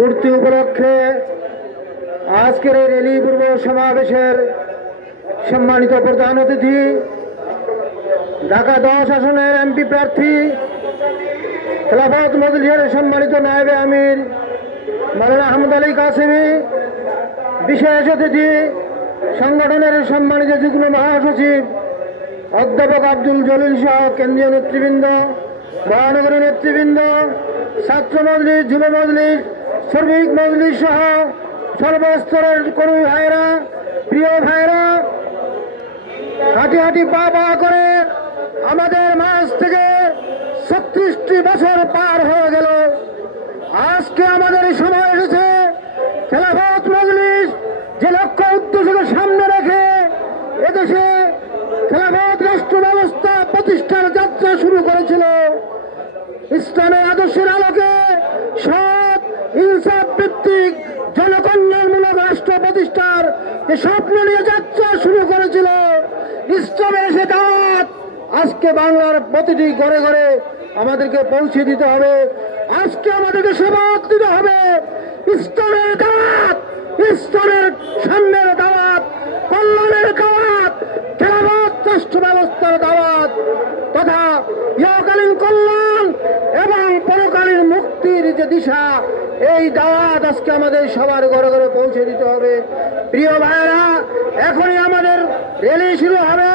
পূর্তি উপলক্ষে আজকের এই রেলি পূর্ব সমাবেশের সম্মানিত প্রধান অতিথি, ঢাকা দশ আসনের এমপি প্রার্থী, খেলাফত মজলিসের সম্মানিত নায়েবে আমির মাওলানা আহমদ আলী কাসেমি, বিশেষ অতিথি, সংগঠনের সম্মানিত যুগ্ম মহাসচিব অধ্যাপক আব্দুল জলিল সহ কেন্দ্রীয় নেতৃবৃন্দ, মহানগরী নেতৃবৃন্দ, ছাত্র মজলিস, যুব মজলিস শ্রমিক মজলিস সহ সর্বস্তরের কর্মী ভাইরা প্রিয় ভাইরা হাঁটি হাঁটি পা পা করে আমাদের মাঝ থেকে ছত্রিশটি বছর পার হয়ে গেল। আজকে আমাদের সময় এসেছে খেলাফত মজলিস, যে লক্ষ্য উদ্দেশ্যকে সামনে রেখে এদেশে খেলাফত রাষ্ট্র ব্যবস্থা প্রতিষ্ঠার যাত্রা শুরু করেছিল। ইসলামের আদর্শের আলোকে ইনসাফ ভিত্তিক জনকল্যাণমূলক রাষ্ট্র প্রতিষ্ঠার যে স্বপ্ন নিয়ে যাত্রা শুরু করেছিল ইসলামের সে দাঁত আজকে বাংলার প্রতিটি ঘরে ঘরে আমাদেরকে পৌঁছে দিতে হবে। আজকে আমাদেরকে শপথ দিতে হবে। ইসলামের দাওয়াত ইসলামের সামনের দাওয়াত, কল্যাণের দাওয়াত, খেলাফত রাষ্ট্র ব্যবস্থার দাওয়াত, তথা ইহকালীন কল্যাণ মুক্তির যে দিশা, এই দাওয়াত আজকে আমাদের সবার ঘরে ঘরে পৌঁছে দিতে হবে। প্রিয় ভাইয়েরা, এখনই আমাদের রেলি শুরু হবে।